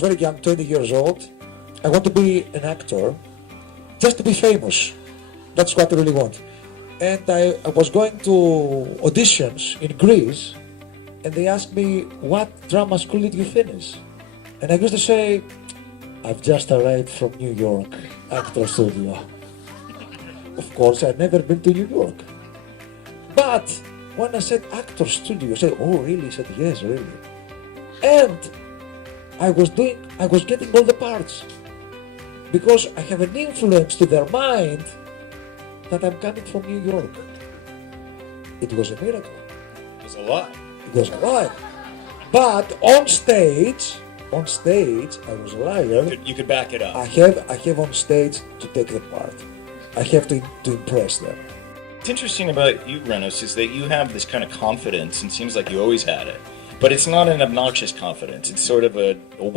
was very young, 20 years old. I want to be an actor, just to be famous. That's what I really want. And I was going to auditions in Greece, and they asked me, what drama school did you finish? And I used to say, I've just arrived from New York, actor studio. Of course, I'd never been to New York. But when I said actor studio, I said, oh really? I said, yes, really. And I was getting all the parts. Because I have an influence to their mind that I'm coming from New York. It was a miracle. It was a lie. It was a lie. But on stage, I was a liar. You could back it up. I have on stage to take the part. I have to impress them. What's interesting about you, Renos, is that you have this kind of confidence, and seems like you always had it. But it's not an obnoxious confidence. It's sort of a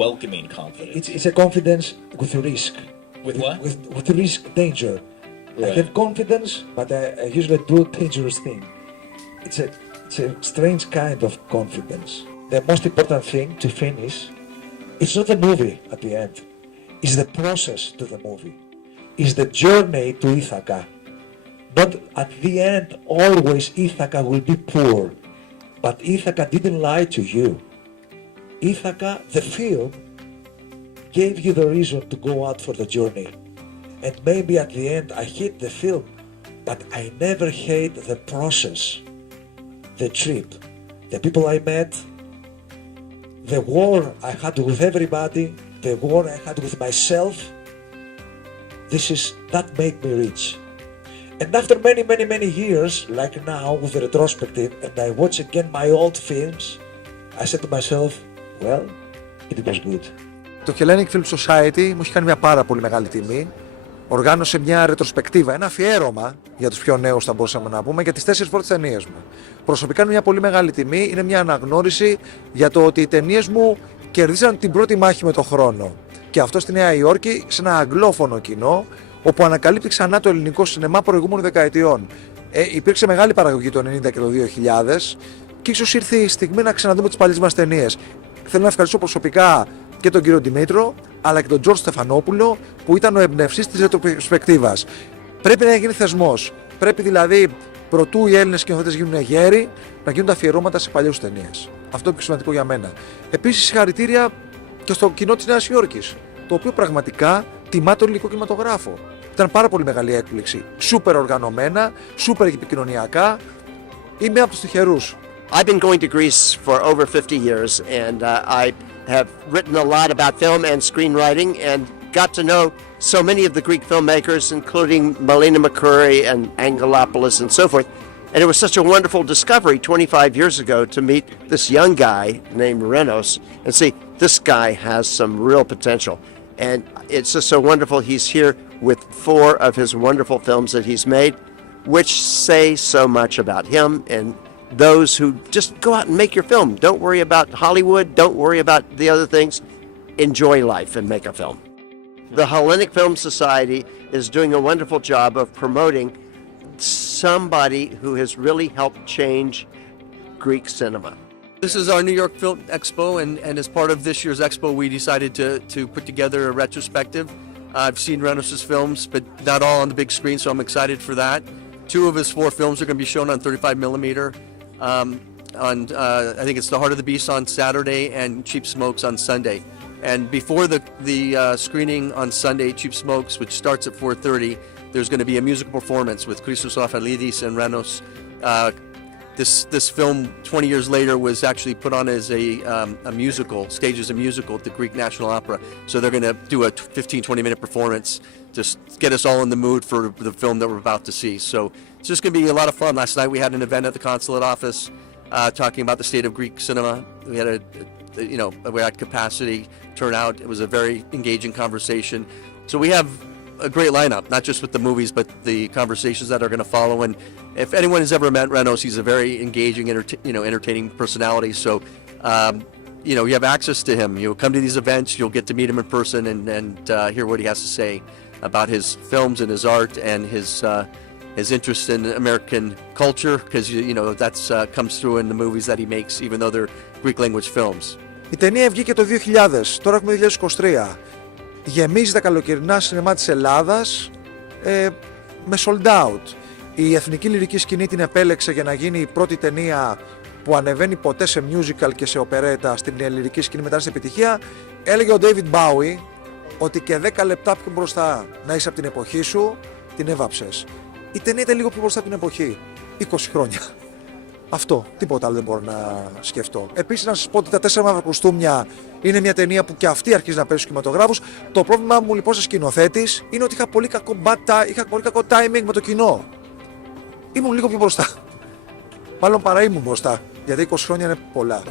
welcoming confidence. It's a confidence with risk. With what? With risk, danger. Right. I have confidence, but I usually do dangerous things. It's a strange kind of confidence. The most important thing to finish, it's not the movie at the end. It's the process to the movie. It's the journey to Ithaca. Not at the end, always Ithaca will be poor. But Ithaca didn't lie to you. Ithaca, the film, gave you the reason to go out for the journey. And maybe at the end I hate the film, but I never hate the process, the trip, the people I met, the war I had with everybody, the war I had with myself. That made me rich. And after many, many, many years, like now with the retrospective, and I watch again my old films, I said to myself, well, it was good. Το Hellenic Film Society μου έχει κάνει μια πάρα πολύ μεγάλη τιμή. Οργάνωσε μια ρετροσπεκτίβα, ένα αφιέρωμα για τους πιο νέους, θα μπορούσαμε να πούμε, για τις 4 πρώτες ταινίες μου. Προσωπικά είναι μια πολύ μεγάλη τιμή, είναι μια αναγνώριση για το ότι οι ταινίες μου κερδίσαν την πρώτη μάχη με τον χρόνο. Και αυτό στη Νέα Υόρκη, σε ένα αγγλόφωνο κοινό, όπου ανακαλύπτει ξανά το ελληνικό σινεμά προηγούμενων δεκαετιών. Υπήρξε μεγάλη παραγωγή το 1990 και το 2000 και ίσως ήρθε η στιγμή να ξαναδούμε τις παλιές μας ταινίες. Θέλω να ευχαριστήσω προσωπικά και τον κύριο Δημήτρο, αλλά και τον Τζορτζ Στεφανόπουλο, που ήταν ο εμπνευστής της ρετροσπεκτίβας. Πρέπει να γίνει θεσμός. Πρέπει δηλαδή, προτού οι Έλληνες σκηνοθέτες γίνουν γέροι, να γίνουν τα αφιερώματα σε παλιές ταινίες. Αυτό είναι πιο σημαντικό για μένα. Επίσης, συγχαρητήρια και στο κοινό της Νέας Υόρκης, το οποίο πραγματικά τιμά τον ελληνικό κινηματογράφο. Ήταν πάρα πολύ μεγάλη έκπληξη. Σούπερ οργανωμένα, σούπερ επικοινωνιακά. Είμαι από τους τυχερούς. I've been going to Greece for over 50 years, and I have written a lot about film and screenwriting and got to know so many of the Greek filmmakers, including Malina McCurry and Angelopoulos and so forth. And it was such a wonderful discovery 25 years ago to meet this young guy named Renos and see this guy has some real potential. And it's just so wonderful he's here with 4 of his wonderful films that he's made, which say so much about him and those who just go out and make your film. Don't worry about Hollywood, don't worry about the other things. Enjoy life and make a film. The Hellenic Film Society is doing a wonderful job of promoting somebody who has really helped change Greek cinema. This is our New York Film Expo, and as part of this year's expo, we decided to put together a retrospective. I've seen Renos' films, but not all on the big screen, so I'm excited for that. 2 of his 4 films are going to be shown on 35 millimeter. I think it's The Heart of the Beast on Saturday and Cheap Smokes on Sunday. And before the screening on Sunday, Cheap Smokes, which starts at 4:30, there's going to be a musical performance with Renos Haralambidis and Renos. This film, 20 years later, was actually put on as a musical, staged as a musical at the Greek National Opera. So they're going to do a 15-20-minute performance to get us all in the mood for the film that we're about to see. So it's just going to be a lot of fun. Last night we had an event at the consulate office talking about the state of Greek cinema. We had we had capacity turnout. It was a very engaging conversation. So we have a great lineup, not just with the movies, but the conversations that are going to follow. And if anyone has ever met Renos, he's a very engaging, entertaining personality. So, you have access to him. You'll come to these events, you'll get to meet him in person and hear what he has to say about his films and his art and his interest in American culture, because that's comes through in the movies that he makes, even though they're Greek language films. Η ταινία βγήκε το 2000, τώρα έχουμε 2023. Γεμίζει τα καλοκαιρινά σινεμά της Ελλάδας με sold out. Η εθνική λυρική σκηνή την επέλεξε για να γίνει η πρώτη ταινία που ανεβαίνει ποτέ σε musical και σε οπερέτα στην λυρική σκηνή μετά στην επιτυχία. Έλεγε ο David Bowie ότι και 10 λεπτά πιο μπροστά να είσαι από την εποχή σου, την έβαψες. Η ταινία ήταν λίγο πιο μπροστά από την εποχή. 20 χρόνια. Αυτό, τίποτα άλλο δεν μπορώ να σκεφτώ. Επίσης, να σας πω ότι τα 4 μαύρα κοστούμια είναι μια ταινία που και αυτή αρχίζει να παίζει στους κινηματογράφους. Το πρόβλημά μου λοιπόν σαν σκηνοθέτης είναι ότι είχα πολύ κακό timing με το κοινό. Ήμουν λίγο πιο μπροστά. Μάλλον παρά ήμουν μπροστά, γιατί 20 χρόνια είναι πολλά.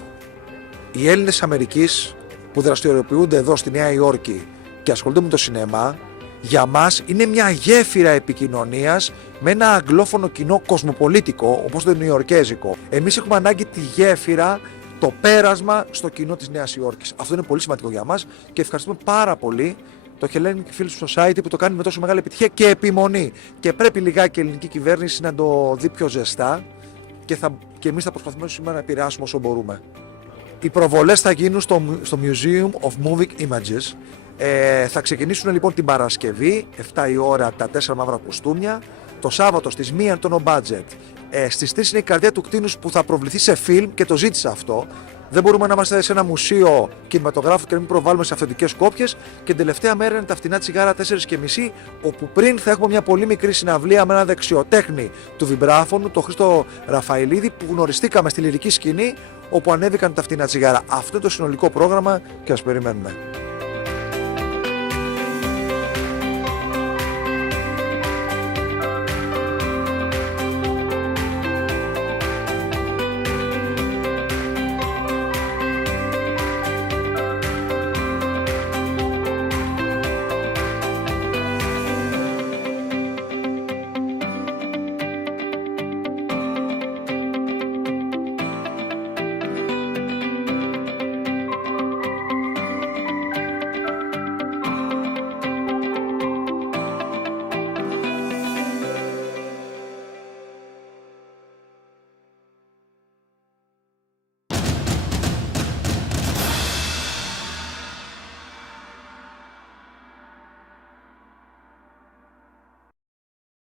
Οι Έλληνες της Αμερικής που δραστηριοποιούνται εδώ στη Νέα Υόρκη και ασχολούνται με το σινεμά, για μας είναι μια γέφυρα επικοινωνίας με ένα αγγλόφωνο κοινό κοσμοπολίτικο, όπως το νεοϊορκέζικο. Εμείς έχουμε ανάγκη τη γέφυρα, το πέρασμα στο κοινό της Νέας Υόρκης. Αυτό είναι πολύ σημαντικό για μας και ευχαριστούμε πάρα πολύ το Hellenic Film Society που το κάνει με τόσο μεγάλη επιτυχία και επιμονή. Και πρέπει λιγάκι η ελληνική κυβέρνηση να το δει πιο ζεστά και εμείς θα προσπαθούμε σήμερα να επηρεάσουμε όσο μπορούμε. Οι προβολές θα γίνουν στο Museum of Moving Images. Θα ξεκινήσουν λοιπόν την Παρασκευή, 7 η ώρα, τα 4 μαύρα κοστούμια. Το Σάββατο στις 1 το No Budget. Στις 3 είναι η καρδιά του κτίνους που θα προβληθεί σε φιλμ και το ζήτησα αυτό. Δεν μπορούμε να είμαστε σε ένα μουσείο κινηματογράφου και να μην προβάλλουμε σε αυθεντικές κόπιες. Και την τελευταία μέρα είναι τα φτηνά τσιγάρα 4.30, όπου πριν θα έχουμε μια πολύ μικρή συναυλία με ένα δεξιοτέχνη του βιμπράφωνου, τον Χρήστο Ραφαηλίδη, που γνωριστήκαμε στη λυρική σκηνή, όπου ανέβηκαν τα φτηνά τσιγάρα. Αυτό είναι το συνολικό πρόγραμμα και ας περιμένουμε.